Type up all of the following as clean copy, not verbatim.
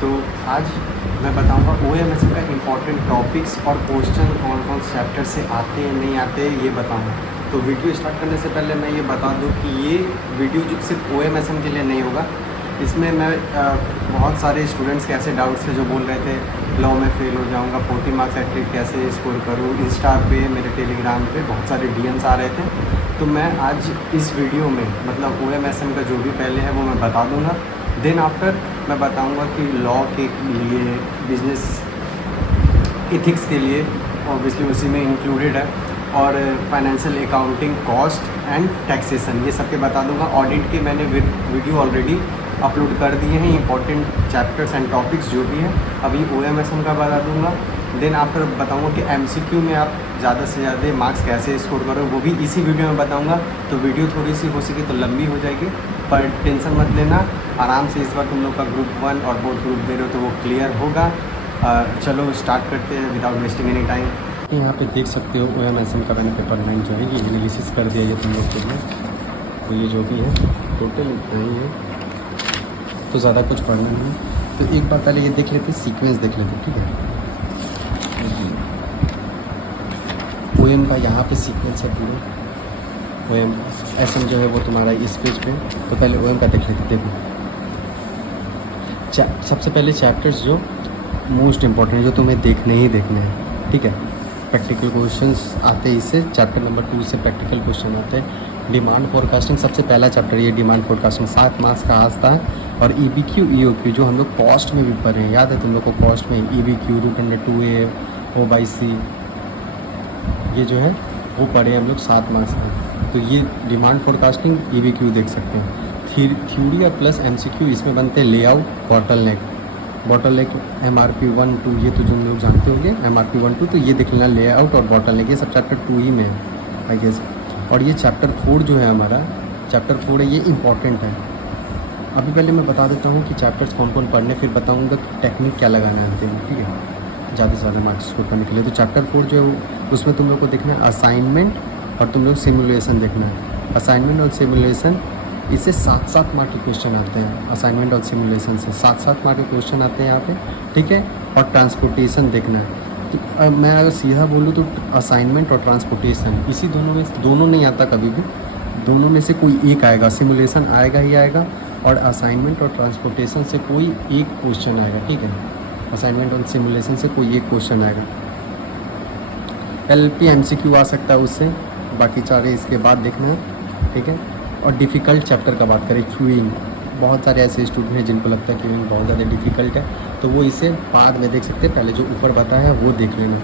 तो आज मैं बताऊंगा OMS का इम्पॉर्टेंट टॉपिक्स और क्वेश्चन कौन कौन चैप्टर से आते हैं नहीं आते हैं ये बताऊंगा। तो वीडियो स्टार्ट करने से पहले मैं ये बता दूं कि ये वीडियो जो सिर्फ OMS के लिए नहीं होगा। इसमें मैं बहुत सारे स्टूडेंट्स के ऐसे डाउट्स थे जो बोल रहे थे लॉ में फ़ेल हो जाऊंगा, 40 मार्क्स एटलीस्ट कैसे स्कोर करूँ। इंस्टा पे मेरे टेलीग्राम पे बहुत सारे DMs आ रहे थे। तो मैं आज इस वीडियो में मतलब OMS का जो भी पहले है वो मैं बता दूंगा। देन आफ्टर मैं बताऊंगा कि लॉ के लिए, बिजनेस एथिक्स के लिए ऑब्वियसली उसी में इंक्लूडेड है, और financial accounting, cost and taxation ये सब के बता दूंगा। ऑडिट के मैंने वीडियो ऑलरेडी अपलोड कर दिए हैं, इंपॉर्टेंट चैप्टर्स एंड टॉपिक्स जो भी है। अभी OMS का बता दूंगा। देन आफ्टर बताऊंगा कि MCQ में आप ज़्यादा से ज़्यादा मार्क्स कैसे स्कोर करो, वो भी इसी वीडियो में बताऊंगा। तो वीडियो थोड़ी सी हो सके तो लंबी हो जाएगी, पर टेंशन मत लेना, आराम से इस बार तुम लोग का ग्रुप 1 और बोथ ग्रुप दे रहे हो तो वो क्लियर होगा। चलो स्टार्ट करते हैं विदाउट वेस्टिंग एनी टाइम। यहाँ पे देख सकते हो OMS का मैंने पेपर 9 जो है ये एनालिसिस कर दिया ये तुम लोग के लिए। तो ये जो भी है टोटल इतना ही है, तो ज़्यादा कुछ पढ़ना नहीं। तो एक बार पहले ये देख लेते, सीक्वेंस देख लेते, ठीक है। OM का यहाँ पे सीक्वेंस है पूरे। OM SM जो है वो तुम्हारा इस पेज पे। तो पहले OM का देख लेते। देखो सबसे पहले चैप्टर्स जो मोस्ट इम्पॉर्टेंट है, जो तुम्हें देखने ही देखने हैं, ठीक है। प्रैक्टिकल क्वेश्चंस आते हैं इससे, चैप्टर नंबर 2 से प्रैक्टिकल क्वेश्चन आते हैं। डिमांड फोरकास्टिंग सबसे पहला चैप्टर, ये डिमांड फोरकास्टिंग 7 मार्क्स का आता है। और EBQ EOQ जो हम लोग कॉस्ट में भी पढ़े हैं, याद है तुम लोग को कॉस्ट में EBQ √2A O/C ये जो है वो पढ़े हम लोग 7 मार्क्स में। तो ये डिमांड फोरकास्टिंग EBQ देख सकते हैं। थ्योरी और प्लस MCQ इसमें बनते हैं लेआउट, बॉटलनेक MRP 1 2 ये तो जो लोग जानते होंगे MRP 1 2, तो ये देख लेना लेआउट और बॉटलनेक, ये सब चैप्टर 2 ही में है आई गेस। और ये चैप्टर 4 जो है हमारा, चैप्टर 4 है, ये इम्पॉर्टेंट है। अभी पहले मैं बता देता हूँ कि चैप्टर्स कौन कौन पढ़ने, फिर बताऊँगा कि टेक्निक क्या लगाना है अंतिम में, ठीक है, ज़्यादा से ज़्यादा मार्क्स स्कोर करने के लिए। तो चैप्टर 4 जो है उसमें तुम लोग को देखना है असाइनमेंट और तुम लोग सिमुलेशन देखना है। असाइनमेंट और सिमुलेशन इससे 7-7 मार्क के क्वेश्चन आते हैं। असाइनमेंट और सिमुलेशन से 7-7 मार्क के क्वेश्चन आते हैं यहाँ पे, ठीक है। और ट्रांसपोर्टेशन देखना है। तो मैं अगर सीधा बोलूँ तो असाइनमेंट और ट्रांसपोर्टेशन इसी दोनों में, दोनों नहीं आता कभी भी, दोनों में से कोई एक आएगा। सिमुलेशन आएगा ही आएगा, और असाइनमेंट और ट्रांसपोर्टेशन से कोई एक क्वेश्चन आएगा, ठीक है। असाइनमेंट और सिमुलेशन से कोई एक क्वेश्चन आएगा। LP MCQ आ सकता है उससे, बाकी 4 इसके बाद देखना है, ठीक है। और डिफ़िकल्ट चैप्टर का बात करें, क्यूइंग, बहुत सारे ऐसे स्टूडेंट हैं जिनको लगता है क्यूइंग बहुत ज़्यादा डिफ़िकल्ट है, तो वो इसे बाद में देख सकते हैं। पहले जो ऊपर बताया है वो देख लेना,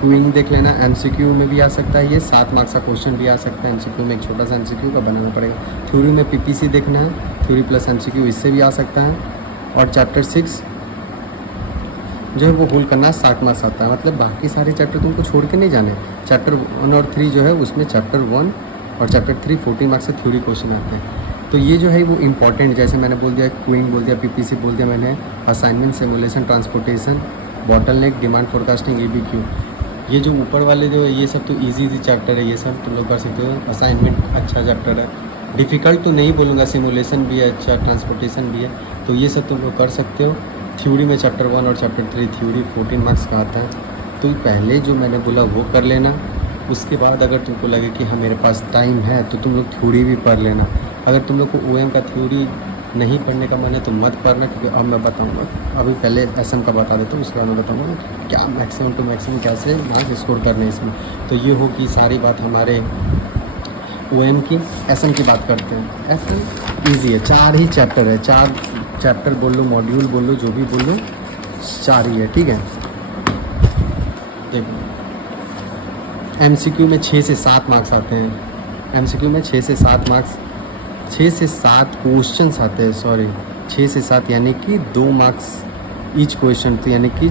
क्यूइंग देख लेना। MCQ में भी आ सकता है, ये 7 मार्क्स का क्वेश्चन भी आ सकता है। MCQ में एक छोटा सा MCQ का बनाना पड़ेगा। थ्योरी में PPC देखना है, थ्योरी प्लस MCQ इससे भी आ सकता है। और चैप्टर 6 जो है वो होल करना 60 मार्क्स आता है, मतलब बाकी सारे चैप्टर तुमको छोड़ के नहीं जाने। चैप्टर 1 और 3 जो है उसमें चैप्टर 1 और चैप्टर 3 40 मार्क्स से थ्योरी क्वेश्चन आते हैं। तो ये जो है वो इंपॉर्टेंट, जैसे मैंने बोल दिया क्यूइंग बोल दिया, PPC बोल दिया मैंने, assignment, simulation, transportation, bottleneck, demand forecasting, EBQ, ये जो ऊपर वाले जो है ये सब तो इजी चैप्टर है, ये सब तुम लोग कर सकते हो। असाइनमेंट अच्छा चैप्टर है, डिफ़िकल्ट तो नहीं बोलूँगा, सिमुलेशन भी है अच्छा, ट्रांसपोर्टेशन भी है, तो ये सब तुम लोग कर सकते हो। थ्योरी में चैप्टर 1 और चैप्टर 3 थ्योरी 14 मार्क्स का आता है, तो पहले जो मैंने बोला वो कर लेना। उसके बाद अगर तुमको लगे कि हाँ मेरे पास टाइम है तो तुम लोग थ्योरी भी पढ़ लेना। अगर तुम लोग को OM का थ्योरी नहीं पढ़ने का मन है तो मत पढ़ना, क्योंकि अब मैं बताऊंगा। अभी पहले SM का बता देता हूँ, उसके बाद मैं बताऊँगा क्या मैक्सिमम टू मैक्सिमम कैसे मार्क्स स्कोर करने इसमें। तो ये होगी सारी बात हमारे OM की। SM की बात करते हैं। SM ईजी है, 4 ही चैप्टर है, 4 चैप्टर बोल लो, मॉड्यूल बोल लो, जो भी बोल लो, 4 ही है, ठीक है। देखो MCQ में 6 से 7 मार्क्स आते हैं। MCQ में 6 से 7 मार्क्स, 6 से 7 क्वेश्चंस आते हैं, सॉरी 6 से 7 यानी कि 2 मार्क्स ईच क्वेश्चन, तो यानी कि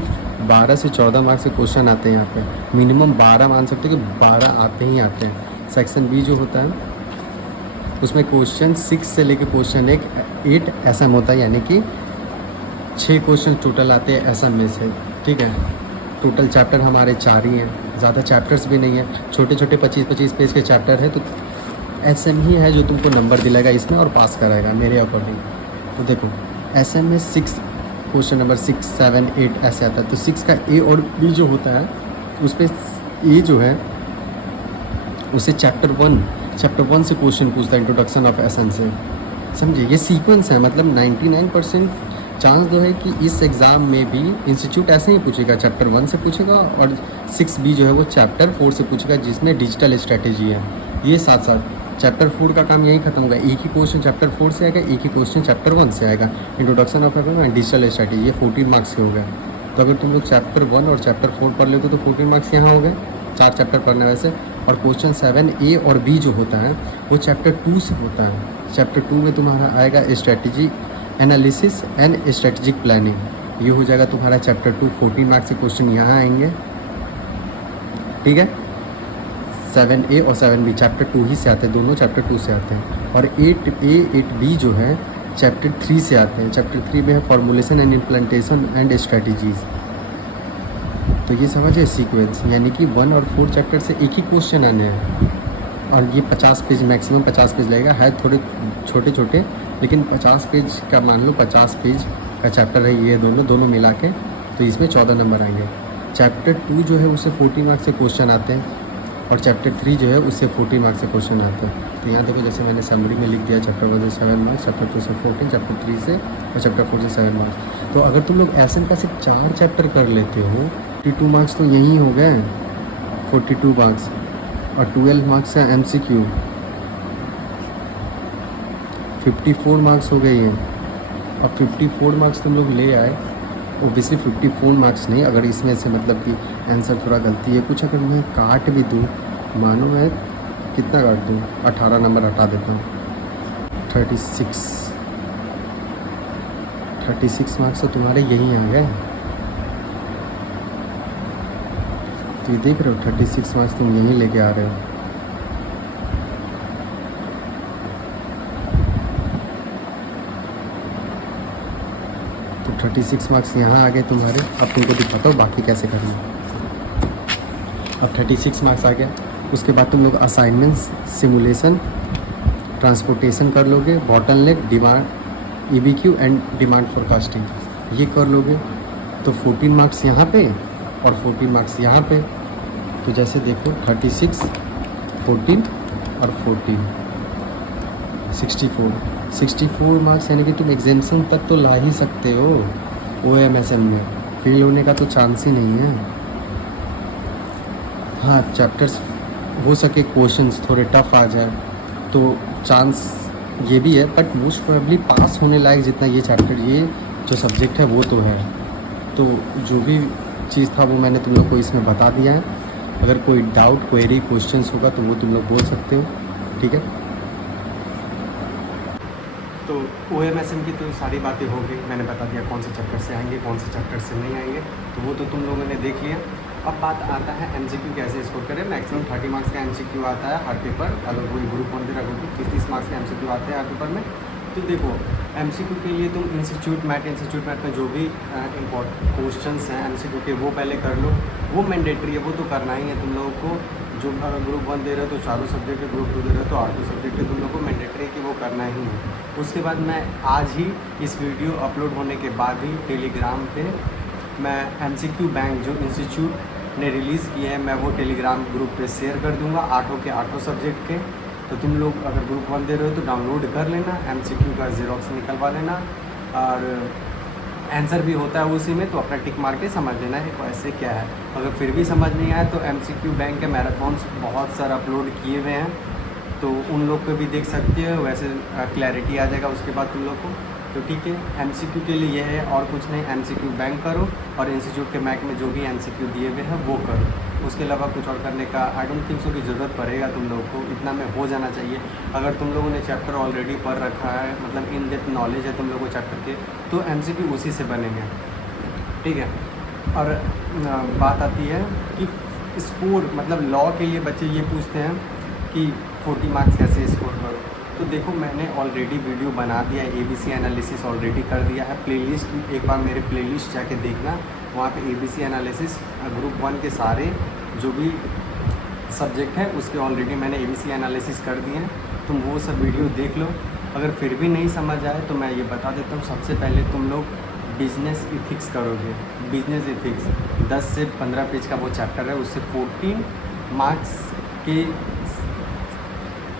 12 से 14 मार्क्स के क्वेश्चन आते हैं यहाँ पे। मिनिमम 12 मान सकते हो कि 12 आते ही आते हैं। सेक्शन B जो होता है उसमें क्वेश्चन 6 से लेके क्वेश्चन 8 SM होता है, यानी कि 6 क्वेश्चन टोटल आते हैं SM में से, ठीक है। टोटल चैप्टर हमारे 4 ही हैं, ज़्यादा चैप्टर्स भी नहीं है, छोटे छोटे 25-25 पेज के चैप्टर है। तो SM ही है जो तुमको नंबर दिलाएगा इसमें और पास कराएगा मेरे अकॉर्डिंग। तो देखो SM में 6 क्वेश्चन नंबर 6, 7, 8 ऐसे आता है। तो 6 का ए और बी जो होता है उस पर ए जो है उसे चैप्टर वन से क्वेश्चन पूछता है, इंट्रोडक्शन ऑफ एसेंस से। समझे, ये सीक्वेंस है, मतलब 99% चांस जो है कि इस एग्ज़ाम में भी इंस्टीट्यूट ऐसे ही पूछेगा, चैप्टर 1 से पूछेगा और 6B जो है वो चैप्टर 4 से पूछेगा, जिसमें डिजिटल स्ट्रैटेजी है। ये साथ साथ चैप्टर 4 का काम यही खत्म होगा, एक ही क्वेश्चन चैप्टर 4 से आएगा, एक ही क्वेश्चन चैप्टर 1 से आएगा, introduction of and digital strategy. ये 14 मार्क्स के हो गए। तो अगर तुम लोग चैप्टर 1 और चैप्टर 4 पढ़ लेते तो 14 मार्क्स यहाँ हो गए, 4 चैप्टर पढ़ने वैसे। और क्वेश्चन 7A और B जो होता है वो चैप्टर 2 से होता है। चैप्टर 2 में तुम्हारा आएगा strategy analysis and strategic planning. ये हो जाएगा तुम्हारा चैप्टर 2, 14 मार्क्स के क्वेश्चन यहाँ आएंगे, ठीक है। 7A और 7B चैप्टर 2 ही से आते हैं, दोनों चैप्टर 2 से आते हैं। और 8A 8B जो है चैप्टर 3 से आते हैं। चैप्टर 3 में है formulation and implantation and strategies. तो ये समझिए सीक्वेंस, यानी कि 1 और 4 चैप्टर से एक ही क्वेश्चन आने हैं। और ये 50 पेज, मैक्सिमम 50 पेज लगेगा, है थोड़े छोटे छोटे, लेकिन 50 पेज का मान लो, 50 पेज का चैप्टर है ये दोनों मिला के, तो इसमें 14 नंबर आएंगे। चैप्टर 2 जो है उससे 40 मार्क्स से क्वेश्चन आते हैं और चैप्टर 3 जो है उससे 40 मार्क्स से क्वेश्चन आते हैं। तो यहाँ देखो, जैसे मैंने समरी में लिख दिया, चैप्टर 1 से 7 मार्क्स, चैप्टर 2 से 14, चैप्टर 3 से और चैप्टर 4 से 7 मार्क्स। तो अगर तुम लोग ऐसे का सिर्फ 4 चैप्टर कर लेते हो, 42 मार्क्स तो यहीं हो गए, 42 मार्क्स, और 12 मार्क्स है MCQ, 54 मार्क्स हो गए ये। अब 54 मार्क्स तुम लोग ले आए, ओबियसली 54 मार्क्स नहीं, अगर इसमें से मतलब कि आंसर थोड़ा गलती है कुछ, अगर मैं काट भी दूँ, मानो मैं कितना काट दूँ, 18 नंबर हटा देता हूँ, 36 मार्क्स तो तुम्हारे यहीं आ गए। तो ये देख रहे हो, 36 मार्क्स तुम यहीं लेके आ रहे हो। तो 36 मार्क्स यहाँ आ गए तुम्हारे। अब तुमको दिखाता हूँ बाकी कैसे करना है। अब 36 मार्क्स आ गया, उसके बाद तुम लोग असाइनमेंट्स, सिमुलेशन, ट्रांसपोर्टेशन कर लोगे, bottleneck, demand, EBQ and demand forecasting, ये कर लोगे। तो 14 मार्क्स यहाँ पे और 14 मार्क्स यहाँ पे। तो जैसे देखो 36, 14 और 14, 64 मार्क्स, यानी कि तुम एग्जामिनेशन तक तो ला ही सकते हो। OMSM में फेल होने का तो चांस ही नहीं है। हाँ, चैप्टर्स हो सके क्वेश्चंस थोड़े टफ आ जाए तो चांस ये भी है, बट मोस्ट प्रोबेबली पास होने लायक जितना ये चैप्टर, ये जो सब्जेक्ट है वो तो है। तो जो भी चीज़ था वो मैंने तुम लोग को इसमें बता दिया है। अगर कोई डाउट, क्वेरी, क्वेश्चंस होगा तो वो तुम लोग बोल सकते हो, ठीक है। तो OMSM की तो सारी बातें हो गई, मैंने बता दिया कौन से चैप्टर से आएंगे, कौन से चैप्टर से नहीं आएंगे, तो वो तो तुम लोगों ने देख लिया। अब बात आता है MCQ कैसे स्कोर करें। मैक्सिमम 30 मार्क्स का MCQ आता है हर पेपर, अगर कोई ग्रुप 1 दे रहा है 30 मार्क्स का MCQ आते हैं हर पेपर में। तो देखो MCQ के लिए तुम इंस्टीट्यूट मैट में जो भी इम्पोर्टेंट क्वेश्चंस हैं MCQ के, वो पहले कर लो, वो मैंडेटरी है, वो तो करना ही है तुम लोगों को। जो अगर ग्रुप 1 दे रहे हो तो 4 सब्जेक्ट है, ग्रुप 2 दे रहे हो तो 8 सब्जेक्ट है, तुम लोग को मैंडेटरी कि वो करना ही है। उसके बाद मैं आज ही इस वीडियो अपलोड होने के बाद ही टेलीग्राम पे मैं MCQ बैंक जो इंस्टीट्यूट ने रिलीज़ किए हैं, मैं वो टेलीग्राम ग्रुप पे शेयर कर दूंगा, 8 के 8 सब्जेक्ट के। तो तुम लोग अगर ग्रुप 1 दे रहे हो तो डाउनलोड कर लेना, MCQ का ज़ेरॉक्स निकलवा लेना, और आंसर भी होता है उसी में, तो अपना टिक मार के समझ लेना है कैसे क्या है। अगर फिर भी समझ नहीं आए तो MCQ बैंक के मैराथॉन्स बहुत सारे अपलोड किए हुए हैं, तो उन लोग को भी देख सकते हो, वैसे क्लैरिटी आ जाएगा उसके बाद तुम लोग को। तो ठीक है, MCQ के लिए यह है और कुछ नहीं, MCQ बैंक करो और इंस्टीट्यूट के मैक में जो भी MCQ दिए हुए हैं वो करो। उसके अलावा कुछ और करने का आई डोंट थिंक सो की ज़रूरत पड़ेगा तुम लोगों को, इतना में हो जाना चाहिए। अगर तुम लोगों ने चैप्टर ऑलरेडी पढ़ रखा है, मतलब इन डेप्थ नॉलेज है तुम लोगों को चैप्टर के, तो MCQ उसी से बनेंगे, ठीक है। और बात आती है कि स्कोर, मतलब लॉ के लिए बच्चे ये पूछते हैं कि 40 मार्क्स कैसे स्कोर करो। तो देखो मैंने ऑलरेडी वीडियो बना दिया है, ABC एनालिसिस ऑलरेडी कर दिया है। प्लेलिस्ट एक बार मेरे प्लेलिस्ट जाके देखना, वहाँ पे ABC एनालिसिस ग्रुप 1 के सारे जो भी सब्जेक्ट है उसके ऑलरेडी मैंने ABC एनालिसिस कर दिए हैं, तुम वो सब वीडियो देख लो। अगर फिर भी नहीं समझ आए तो मैं ये बता देता हूँ, सबसे पहले तुम लोग बिजनेस इथिक्स करोगे, बिजनेस इथिक्स 10 से 15 पेज का वो चैप्टर है, उससे 14 मार्क्स के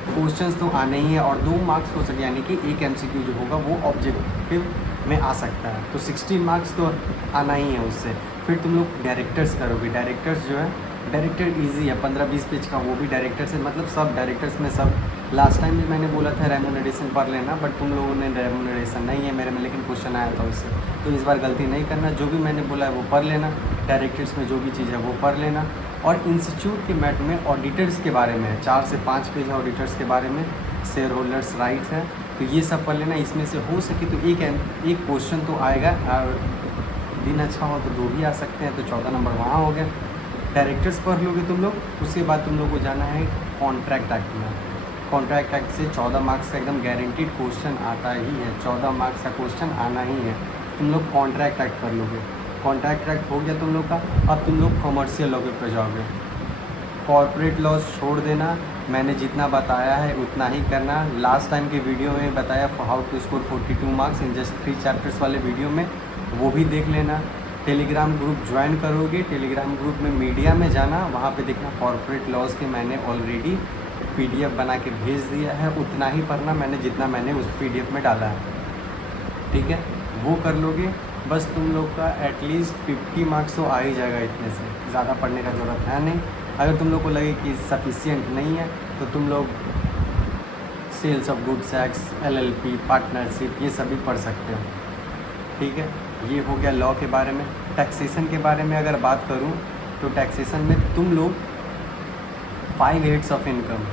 क्वेश्चंस तो आने ही है और 2 मार्क्स हो सके, यानी कि एक एमसीक्यू जो होगा वो ऑब्जेक्टिव में आ सकता है, तो 16 मार्क्स तो आना ही है उससे। फिर तुम लोग डायरेक्टर्स करोगे, डायरेक्टर्स जो है डायरेक्टर इजी है, 15-20 पेज का, वो भी डायरेक्टर्स है, मतलब सब डायरेक्टर्स में सब। लास्ट टाइम भी मैंने बोला था रेम्यूनरेशन पढ़ लेना, बट तुम लोगों ने रेम्यूनरेशन नहीं है मेरे में, लेकिन क्वेश्चन आया था उससे, तो इस बार गलती नहीं करना, जो भी मैंने बोला है वो पढ़ लेना, डायरेक्टर्स में जो भी चीज़ है वो पढ़ लेना। और इंस्टीट्यूट के मैट में ऑडिटर्स के बारे में 4 से 5 पेज है ऑडिटर्स के बारे में, शेयर होल्डर्स राइट्स हैं, तो ये सब पढ़ लेना। इसमें से हो सके तो एक क्वेश्चन तो आएगा, दिन अच्छा हो तो 2 भी आ सकते हैं, तो 14 नंबर वहाँ हो गया। डायरेक्टर्स पढ़ लोगे तुम लोग, उसके बाद तुम लोग को जाना है कॉन्ट्रैक्ट एक्ट में। कॉन्ट्रैक्ट एक्ट से 14 मार्क्स का एकदम गारंटीड क्वेश्चन आता ही है, 14 मार्क्स का क्वेश्चन आना ही है। तुम लोग कॉन्ट्रैक्ट एक्ट कर लोगे, कॉन्ट्रैक्ट एक्ट हो गया तुम लोग का। अब तुम लोग कॉमर्शियल लॉ पे जाओगे, कॉर्पोरेट लॉ छोड़ देना, मैंने जितना बताया है उतना ही करना। लास्ट टाइम के वीडियो में बताया how to score 42 marks in just 3 chapters वाले वीडियो में, वो भी देख लेना। टेलीग्राम ग्रुप ज्वाइन करोगे, टेलीग्राम ग्रुप में मीडिया में जाना, वहाँ पे देखना कॉर्पोरेट लॉज के मैंने ऑलरेडी PDF बना के भेज दिया है, उतना ही पढ़ना मैंने जितना मैंने उस PDF में डाला है, ठीक है, वो कर लोगे। बस तुम लोग का एटलीस्ट 50 मार्क्स तो आ ही जाएगा, इतने से ज़्यादा पढ़ने का ज़रूरत है नहीं। अगर तुम लोग को लगे कि सफिशिएंट नहीं है तो तुम लोग sales of goods act, LLP, partnership, ये सभी पढ़ सकते हो, ठीक है। ये हो गया लॉ के बारे में। टैक्सेशन के बारे में अगर बात करूँ तो टैक्सेशन में तुम लोग 5 heads of income,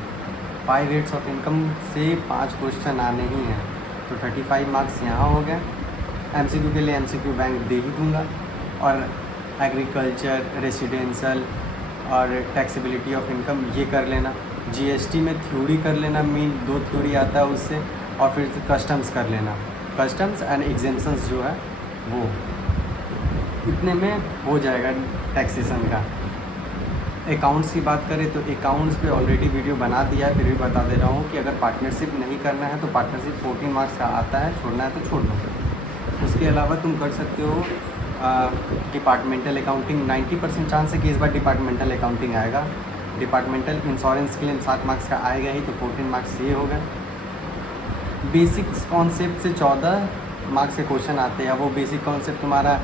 5 heads of income से 5 क्वेश्चन आने ही हैं, तो 35 मार्क्स यहाँ हो गए। MCQ के लिए MCQ बैंक दे ही दूँगा। और एग्रीकल्चर, रेसिडेंशियल और टैक्सेबिलिटी ऑफ इनकम ये कर लेना। GST में थ्योरी कर लेना, मेन 2 थ्योरी आता है उससे, और फिर कस्टम्स कर लेना, कस्टम्स एंड एग्जेम्पशंस जो है वो, इतने में हो जाएगा टैक्सेशन का। अकाउंट्स की बात करें तो अकाउंट्स पे ऑलरेडी वीडियो बना दिया है, फिर भी बता दे रहा हूँ कि अगर पार्टनरशिप नहीं करना है तो पार्टनरशिप 14 मार्क्स का आता है, छोड़ना है तो छोड़ दो। उसके अलावा तुम कर सकते हो डिपार्टमेंटल अकाउंटिंग, 90% चांस है कि इस बार डिपार्टमेंटल अकाउंटिंग आएगा। डिपार्टमेंटल इंश्योरेंस क्लेम 7 मार्क्स का आएगा ही, तो 14 मार्क्स ये हो गए। बेसिक्स कॉन्सेप्ट से 14 मार्क्स के क्वेश्चन आते हैं। वो बेसिक कॉन्सेप्ट तुम्हारा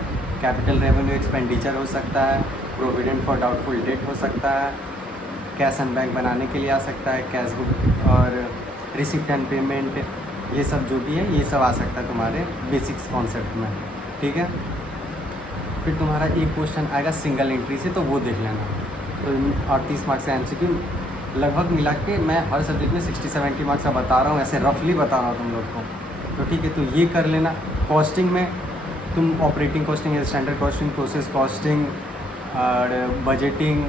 कैपिटल रेवेन्यू एक्सपेंडिचर हो सकता है, प्रोविडेंट फॉर डाउटफुल डेट हो सकता है, कैश एंड बैंक बनाने के लिए आ सकता है, कैश बुक और रिसिप्ट एंड पेमेंट, ये सब जो भी है ये सब आ सकता है तुम्हारे बेसिक्स कॉन्सेप्ट में, ठीक है। फिर तुम्हारा एक क्वेश्चन आएगा सिंगल एंट्री से, तो वो देख लेना। तो 38 मार्क्स का MCQ लगभग मिला के मैं हर सब्जेक्ट में 60-70 मार्क्स का बता रहा हूँ, ऐसे रफली बता रहा हूँ तुम लोग को, तो ठीक है। तो ये कर लेना। कॉस्टिंग में तुम operating costing, standard costing, process costing और बजटिंग,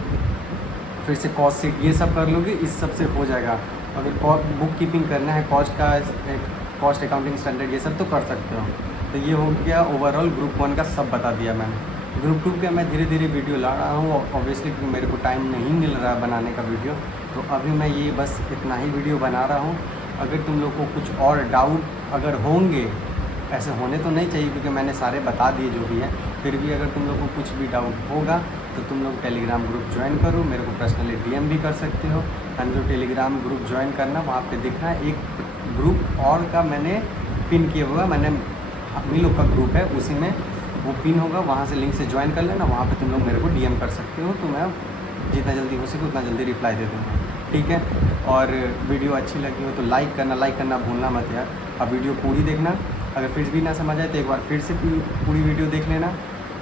फिर से कॉस्ट शीट, ये सब कर लोगे, इस सब से हो जाएगा। अगर बुक कीपिंग करना है, कॉस्ट अकाउंटिंग स्टैंडर्ड, ये सब तो कर सकते हो। तो ये हो गया ओवरऑल ग्रुप 1 का सब बता दिया मैंने। ग्रुप 2 का मैं धीरे धीरे वीडियो ला रहा हूँ, ऑब्वियसली क्योंकि मेरे को टाइम नहीं मिल रहा है बनाने का वीडियो, तो अभी मैं ये बस इतना ही वीडियो बना रहा हूँ। अगर तुम लोग को कुछ और डाउट अगर होंगे, ऐसे होने तो नहीं चाहिए क्योंकि मैंने सारे बता दिए जो भी है, फिर भी अगर तुम लोग को कुछ भी डाउट होगा तो तुम लोग टेलीग्राम ग्रुप ज्वाइन करो, मेरे को पर्सनली DM भी कर सकते हो। एंड जो टेलीग्राम ग्रुप ज्वाइन करना, वहाँ पे देखना एक ग्रुप और का मैंने पिन किया हुआ, मैंने हम ही लोग का ग्रुप है, उसी में वो पिन होगा, वहाँ से लिंक से ज्वाइन कर लेना। वहाँ पे तुम लोग मेरे को DM कर सकते हो, तो मैं जितना जल्दी हो सके उतना जल्दी रिप्लाई दे दूँगा, ठीक है। और वीडियो अच्छी लगी हो तो लाइक करना भूलना मत यार। अब वीडियो पूरी देखना, अगर फिर भी ना समझ आए तो एक बार फिर से पूरी वीडियो देख लेना,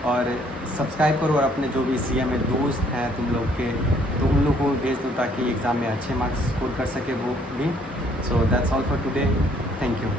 और सब्सक्राइब करो। और अपने जो भी CA में दोस्त हैं तुम लोग के, तो उन लोग को भेज दो ताकि एग्ज़ाम में अच्छे मार्क्स स्कोर कर सके वो भी। So that's all for today, thank you.